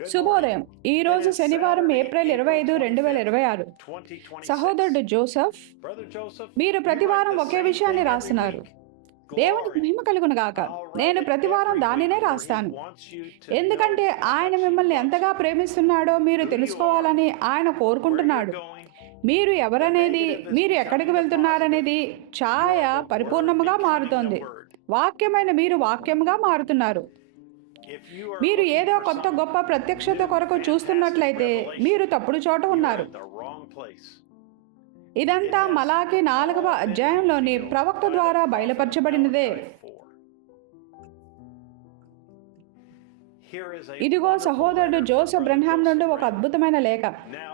శుభోదయం. ఈరోజు శనివారం ఏప్రిల్ 25, 2026. సహోదరుడు జోసెఫ్, మీరు ప్రతివారం ఒకే విషయాన్ని రాస్తున్నారు. దేవునికి మహిమ కలుగును గాక. నేను ప్రతివారం దానినే రాస్తాను, ఎందుకంటే ఆయన మిమ్మల్ని ఎంతగా ప్రేమిస్తున్నాడో మీరు తెలుసుకోవాలని ఆయన కోరుకుంటున్నాడు. మీరు ఎవరనేది, మీరు ఎక్కడికి వెళ్తున్నారనేది ఛాయ పరిపూర్ణముగా మారుతోంది. వాక్యమైన మీరు వాక్యముగా మారుతున్నారు. మీరు ఏదో కొత్త గొప్ప ప్రత్యక్షత కొరకు చూస్తున్నట్లయితే మీరు తప్పుడు చోట ఉన్నారు. ఇదంతా మలాకి 4వ అధ్యాయంలోని ప్రవక్త ద్వారా బయలుపరచబడినదే. ఇదిగో సహోదరుడు జోసెఫ్ బ్రెన్హామ్ నుండి ఒక అద్భుతమైన లేఖ.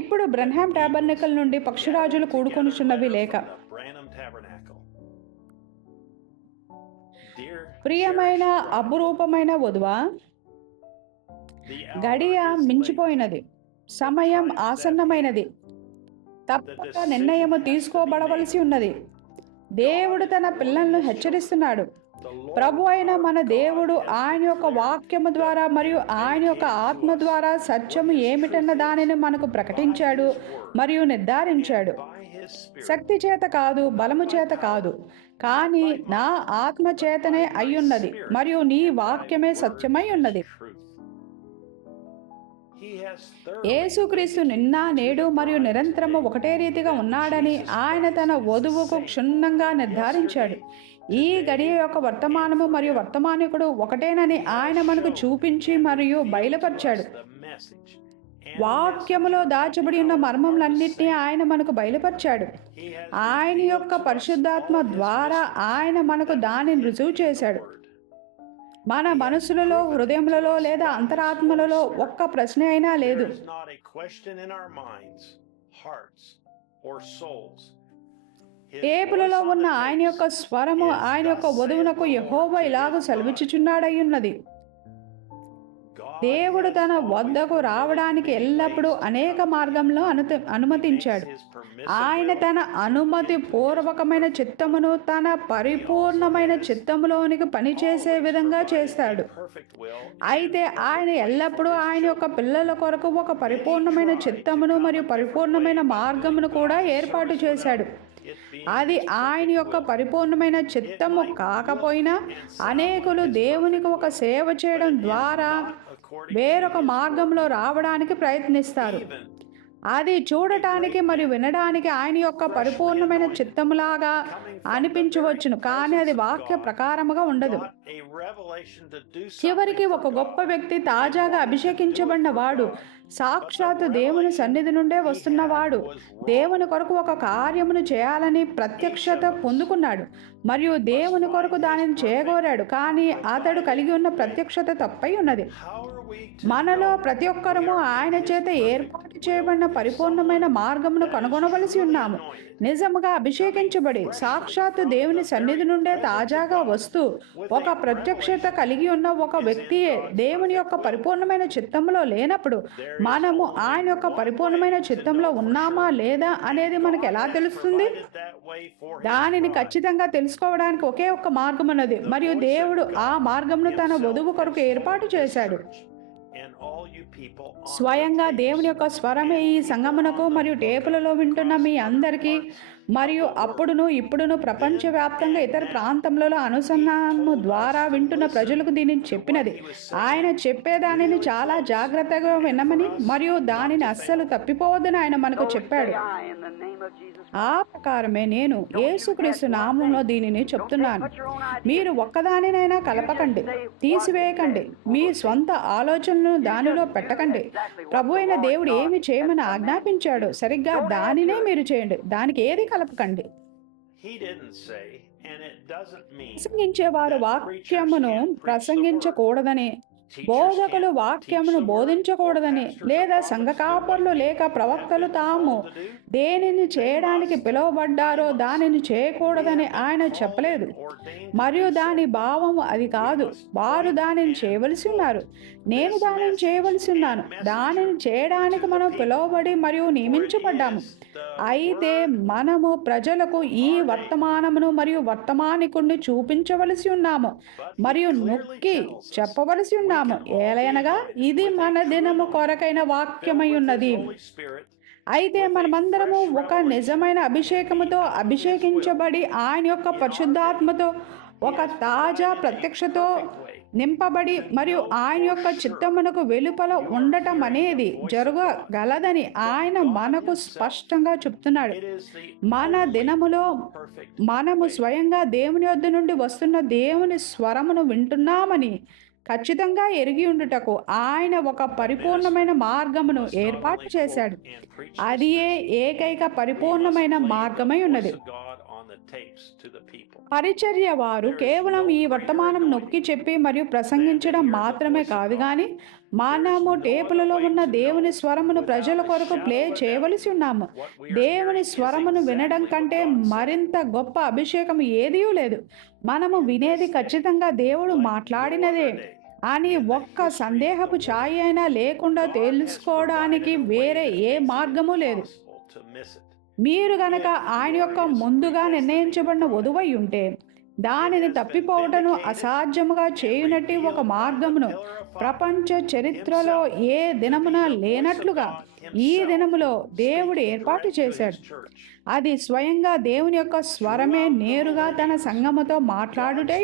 ఇప్పుడు బ్రెన్హామ్ టాబర్నికల్ నుండి పక్షిరాజులు కూడుకొనుచున్నవి లేఖ. ప్రియమైన అపురూపమైన వధువా, గడియ మించిపోయినది, సమయం ఆసన్నమైనది, తప్పక నిర్ణయము తీసుకోబడవలసి ఉన్నది. దేవుడు తన పిల్లలను హెచ్చరిస్తున్నాడు. ప్రభు అయిన మన దేవుడు ఆయన యొక్క వాక్యము ద్వారా మరియు ఆయన యొక్క ఆత్మ ద్వారా సత్యము ఏమిటన్న దానిని మనకు ప్రకటించాడు మరియు నిర్ధారించాడు. శక్తి చేత కాదు, బలము చేత కాదు, కానీ నా ఆత్మ చేతనే అయ్యున్నది మరియు నీ వాక్యమే సత్యమై ఉన్నది. యేసుక్రీస్తు నిన్న నేడు మరియు నిరంతరము ఒకటే రీతిగా ఉన్నాడని ఆయన తన వధువుకు క్షుణ్ణంగా నిర్ధారించాడు. ఈ గడియ యొక్క వర్తమానము మరియు వర్తమానికుడు ఒకటేనని ఆయన మనకు చూపించి మరియు బయలుపరిచాడు. వాక్యములో దాచబడి ఉన్న మర్మములన్నింటినీ ఆయన మనకు బయలుపరిచాడు. ఆయన యొక్క పరిశుద్ధాత్మ ద్వారా ఆయన మనకు దానిని రుజువు చేశాడు. మన మనసులలో, హృదయములలో లేదా అంతరాత్మలలో ఒక్క ప్రశ్న అయినా లేదు. టేపులలో ఉన్న ఆయన యొక్క స్వరము ఆయన యొక్క వధువునకు యెహోవా ఇలాగ సెలవిచ్చుచున్నాడయ్యున్నది. దేవుడు తన వద్దకు రావడానికి ఎల్లప్పుడూ అనేక మార్గంలో అనుమతించాడు. ఆయన తన అనుమతి పూర్వకమైన చిత్తమును తన పరిపూర్ణమైన చిత్తములోనికి పనిచేసే విధంగా చేస్తాడు. అయితే ఆయన ఎల్లప్పుడూ ఆయన యొక్క పిల్లల కొరకు ఒక పరిపూర్ణమైన చిత్తమును మరియు పరిపూర్ణమైన మార్గమును కూడా ఏర్పాటు చేశాడు. అది ఆయన యొక్క పరిపూర్ణమైన చిత్తము కాకపోయినా అనేకులు దేవునికి ఒక సేవ చేయడం ద్వారా వేరొక మార్గంలో రావడానికి ప్రయత్నిస్తారు. అది చూడటానికి మరియు వినడానికి ఆయన యొక్క పరిపూర్ణమైన చిత్తములాగా అనిపించవచ్చును, కానీ అది వాక్య ప్రకారముగా ఉండదు. చివరికి ఒక గొప్ప వ్యక్తి, తాజాగా అభిషేకించబడిన వాడు, సాక్షాత్తు దేవుని సన్నిధి నుండే వస్తున్నవాడు, దేవుని కొరకు ఒక కార్యమును చేయాలని ప్రత్యక్షత పొందుకున్నాడు మరియు దేవుని కొరకు దానిని చేయగోరాడు, కానీ అతడు కలిగి ఉన్న ప్రత్యక్షత తప్పై ఉన్నది. మనలో ప్రతి ఒక్కరము ఆయన చేత ఏర్పాటు చేయబడిన పరిపూర్ణమైన మార్గమును కనుగొనవలసి ఉన్నాము. నిజముగా అభిషేకించబడి సాక్షాత్తు దేవుని సన్నిధి నుండే తాజాగా వస్తూ ఒక ప్రత్యక్షత కలిగి ఉన్న ఒక వ్యక్తియే దేవుని యొక్క పరిపూర్ణమైన చిత్తంలో లేనప్పుడు మనము ఆయన యొక్క పరిపూర్ణమైన చిత్తంలో ఉన్నామా లేదా అనేది మనకు ఎలా తెలుస్తుంది? దానిని ఖచ్చితంగా తెలుసుకోవడానికి ఒకే ఒక్క మార్గం ఉన్నది మరియు దేవుడు ఆ మార్గమును తన వధువు కొరకు ఏర్పాటు చేశాడు. స్వయంగా దేవుని యొక్క స్వరమే ఈ సంగమునకు మరియు టేపులలో వింటున్న మీ అందరికీ మరియు అప్పుడును ఇప్పుడును ప్రపంచవ్యాప్తంగా ఇతర ప్రాంతములలో అనుసంధానము ద్వారా వింటున్న ప్రజలకు దీనిని చెప్పినది. ఆయన చెప్పేదానిని చాలా జాగ్రత్తగా వినమని మరియు దానిని అస్సలు తప్పిపోవద్దని ఆయన మనకు చెప్పాడు. ఆ ప్రకారమే నేను యేసుక్రీస్తు నామంలో దీనిని చెప్తున్నాను. మీరు ఒక్కదానినైనా కలపకండి, తీసివేయకండి, మీ స్వంత ఆలోచనలను దానిలో పెట్టకండి. ప్రభు అయిన దేవుడు ఏమి చేయమని ఆజ్ఞాపించాడో సరిగ్గా దానినే మీరు చేయండి, దానికి ఏది కలపకండి. ప్రసంగించేవారు వాక్యమును ప్రసంగించకూడదని, బోధకులు వాక్యమును బోధించకూడదని, లేదా సంఘ కాపరులు లేక ప్రవక్తలు తాము దేనిని చేయడానికి పిలువబడ్డారో దానిని చేయకూడదని ఆయన చెప్పలేదు. మరియు దాని భావము అది కాదు. వారు దానిని చేయవలసి ఉన్నారు, నేను దానిని చేయవలసి ఉన్నాను. దానిని చేయడానికి మనం పిలువబడి మరియు నియమించబడ్డాము. అయితే మనము ప్రజలకు ఈ వర్తమానమును మరియు వర్తమానికుడిని చూపించవలసి ఉన్నాము మరియు నొక్కి చెప్పవలసి ఉన్నాము. ఉన్నాము. ఏలయనగా ఇది మన దినము కొరకైన వాక్యమై ఉన్నది. అయితే మనమందరము ఒక నిజమైన అభిషేకముతో అభిషేకించబడి ఆయన యొక్క పరిశుద్ధాత్మతో ఒక తాజా ప్రత్యక్షతో నింపబడి మరియు ఆయన యొక్క చిత్తమునకు వెలుపల ఉండటం అనేది జరగగలదని ఆయన మనకు స్పష్టంగా చెప్తున్నాడు. మన దినములో మనము స్వయంగా దేవుని వద్ద నుండి వస్తున్న దేవుని స్వరమును వింటున్నామని ఖచ్చితంగా ఎరిగి ఉండుటకు ఆయన ఒక పరిపూర్ణమైన మార్గమును ఏర్పాటు చేశాడు. అది ఏకైక పరిపూర్ణమైన మార్గమై ఉన్నది. పరిచర్య వారు కేవలం ఈ వర్తమానం నొక్కి చెప్పి మరియు ప్రసంగించడం మాత్రమే కాదు, కానీ మనము టేపులలో ఉన్న దేవుని స్వరమును ప్రజల కొరకు ప్లే చేయవలసి ఉన్నాము. దేవుని స్వరమును వినడం కంటే మరింత గొప్ప అభిషేకం ఏదీ లేదు. మనము వినేది ఖచ్చితంగా దేవుడు మాట్లాడినదే అని ఒక్క సందేహపు ఛాయ అయినా లేకుండా తెలుసుకోవడానికి వేరే ఏ మార్గము లేదు. మీరు గనక ఆయన యొక్క ముందుగా నిర్ణయించబడిన వధువై ఉంటే దానిని తప్పిపోవటను అసాధ్యముగా చేయునట్టి ఒక మార్గమును ప్రపంచ చరిత్రలో ఏ దినమున లేనట్లుగా ఈ దినములో దేవుడు ఏర్పాటు చేశాడు. అది స్వయంగా దేవుని యొక్క స్వరమే నేరుగా తన సంఘముతో మాట్లాడుటే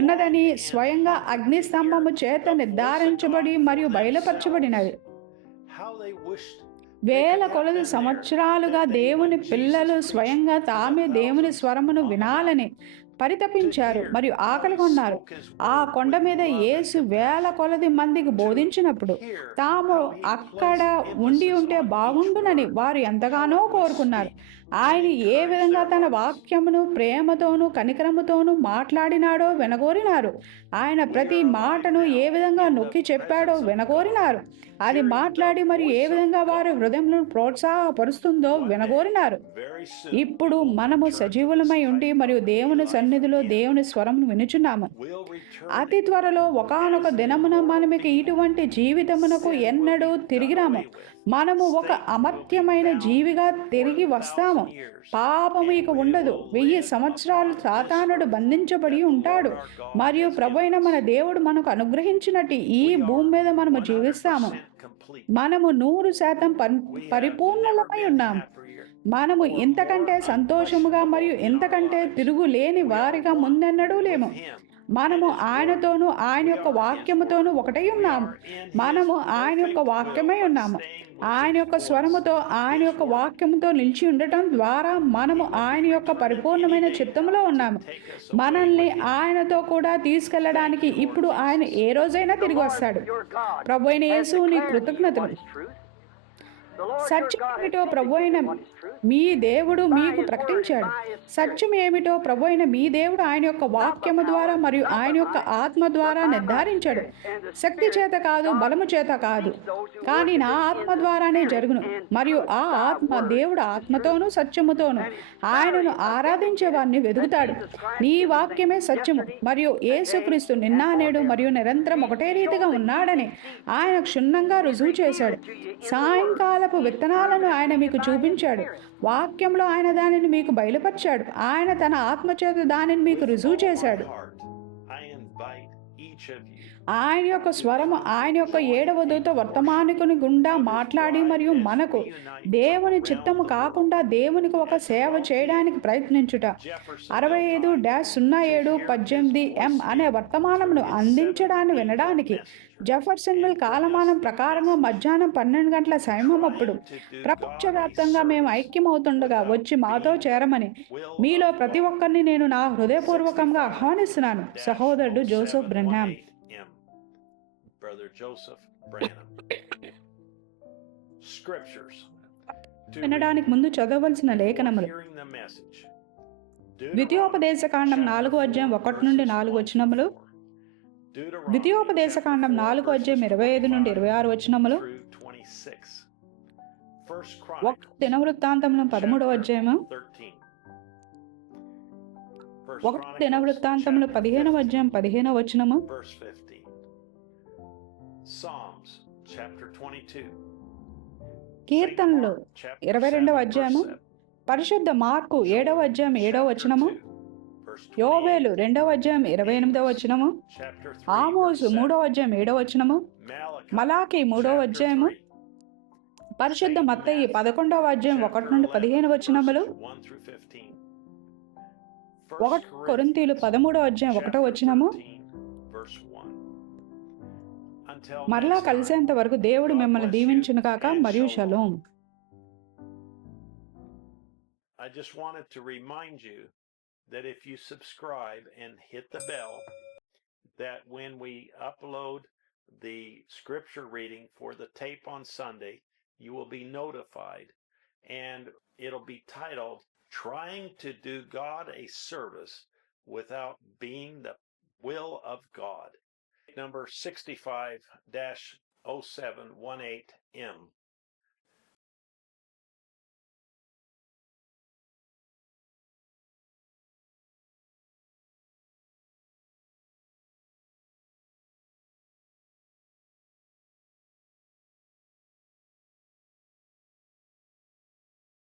ఉన్నదని స్వయంగా అగ్నిస్తంభము చేత నిర్ధారించబడి మరియు బయలుపరచబడినది. వేల కొలది సంవత్సరాలుగా దేవుని పిల్లలు స్వయంగా తామే దేవుని స్వరమును వినాలని పరితపించారు మరియు ఆకలి కొన్నారు. ఆ కొండ మీద యేసు వేల కొలది మందికి బోధించినప్పుడు తాము అక్కడ ఉంటే బాగుండునని వారు ఎంతగానో కోరుకున్నారు. ఆయన ఏ విధంగా తన వాక్యమును ప్రేమతోనూ కనికరముతోనూ మాట్లాడినాడో వినగోరినారు. ఆయన ప్రతి మాటను ఏ విధంగా నొక్కి చెప్పాడో వినగోరినారు. అది మాట్లాడి మరియు ఏ విధంగా వారి హృదయంలో ప్రోత్సాహపరుస్తుందో వినగోరినారు. ఇప్పుడు మనము సజీవులమై ఉండి మరియు దేవుని సన్నిధిలో దేవుని స్వరమును వినుచున్నాము. అతి త్వరలో ఒకానొక దినమున మనకి ఇటువంటి జీవితమునకు ఎన్నడూ తిరిగిరాము. మనము ఒక అమర్త్యమైన జీవిగా తిరిగి వస్తాము. పాపము ఇక ఉండదు. 1000 సంవత్సరాలు సాతానుడు బంధించబడి ఉంటాడు మరియు ప్రభువైన మన దేవుడు మనకు అనుగ్రహించినట్టు ఈ భూమి మీద మనము జీవిస్తాము. మనము 100% పరిపూర్ణమై ఉన్నాము. మనము ఇంతకంటే సంతోషముగా మరియు ఇంతకంటే తిరుగులేని వారిగా ముందెన్నడూ లేము. మనము ఆయనతోనూ ఆయన యొక్క వాక్యముతోనూ ఒకటై ఉన్నాము. మనము ఆయన యొక్క వాక్యమై ఉన్నాము. ఆయన యొక్క స్వరముతో ఆయన యొక్క వాక్యముతో నిలిచి ఉండటం ద్వారా మనము ఆయన యొక్క పరిపూర్ణమైన చిత్తములో ఉన్నాము. మనల్ని ఆయనతో కూడా తీసుకెళ్లడానికి ఇప్పుడు ఆయన ఏ రోజైనా తిరిగి వస్తాడు. ప్రభువైన యేసు నీ కృతజ్ఞతలు. సత్యం ఏమిటో ప్రభువైన మీ దేవుడు మీకు ప్రకటించాడు. సత్యం ఏమిటో ప్రభువైన మీ దేవుడు ఆయన యొక్క వాక్యము ద్వారా మరియు ఆయన యొక్క ఆత్మ ద్వారా నిర్ధారించాడు. శక్తి చేత కాదు, బలము చేత కాదు, కానీ నా ఆత్మ ద్వారానే జరుగును. మరియు ఆ ఆత్మ దేవుడు ఆత్మతోనూ సత్యముతోనూ ఆయనను ఆరాధించే వారిని వెదుగుతాడు. నీ వాక్యమే సత్యము మరియు యేసుక్రీస్తు నిన్న నేడు మరియు నిరంతరం ఒకటే రీతిగా ఉన్నాడని ఆయన క్షుణ్ణంగా రుజువు చేశాడు. సాయంకాలపు విత్తనాలను ఆయన మీకు చూపించాడు. వాక్యంలో ఆయన దానిని మీకు బయలుపరిచాడు. ఆయన తన ఆత్మచేత దానిని మీకు రుజువు చేశాడు. ఆయన యొక్క స్వరము ఆయన యొక్క 7వ దూత వర్తమానికుని గుండా మాట్లాడి మరియు మనకు దేవుని చిత్తము కాకుండా దేవునికి ఒక సేవ చేయడానికి ప్రయత్నించుట 65-07-18 అనే వర్తమానమును అందించడాన్ని వినడానికి జెఫర్సన్విల్ కాలమానం ప్రకారంగా మధ్యాహ్నం 12 గంటల సమయమప్పుడు ప్రపంచవ్యాప్తంగా మేము ఐక్యమవుతుండగా వచ్చి మాతో చేరమని మీలో ప్రతి ఒక్కరిని నేను నా హృదయపూర్వకంగా ఆహ్వానిస్తున్నాను. సహోదరుడు జోసెఫ్ బ్రెన్హామ్. వినడానికి ముందు చదవవలసిన లేఖనములు. ద్వితీయోపదేశకాండం 4:1-4 ద్వితీయోపదేశకాండం 4:25-26 దినవృత్తాంతములు 13 దినవృత్తాంతములు 15 కీర్తనలు 22 పరిశుద్ధ మార్కు 7:7 verse యోవేలు 28, 2వ అధ్యాయం 28వ వచనము, chapter 3, ఆమోసు verse 7, 3వ అధ్యాయం 7వ వచనము, Malachi, మలాకి 3వ అధ్యాయము, chapter 3, పరిశుద్ధ St. మత్తయి Matthew, 11వ అధ్యాయం 1 chapter నుండి 11, 15 వచనములు, verses 1 through 15, 1 1 కొరింథీలు Corinthians, 13వ అధ్యాయం 1వ chapter వచనము. 13, verse 1. Until మరలా next కలిసేంత time, వరకు దేవుడు God మిమ్మల్ని bless you దీవించును కాక. and మరియు shalom. Shalom. I just wanted to remind you that if you subscribe and hit the bell, that when we upload the scripture reading for the tape on Sunday, you will be notified, and it'll be titled Trying to Do God a Service Without Being the Will of God, number 65-0718M.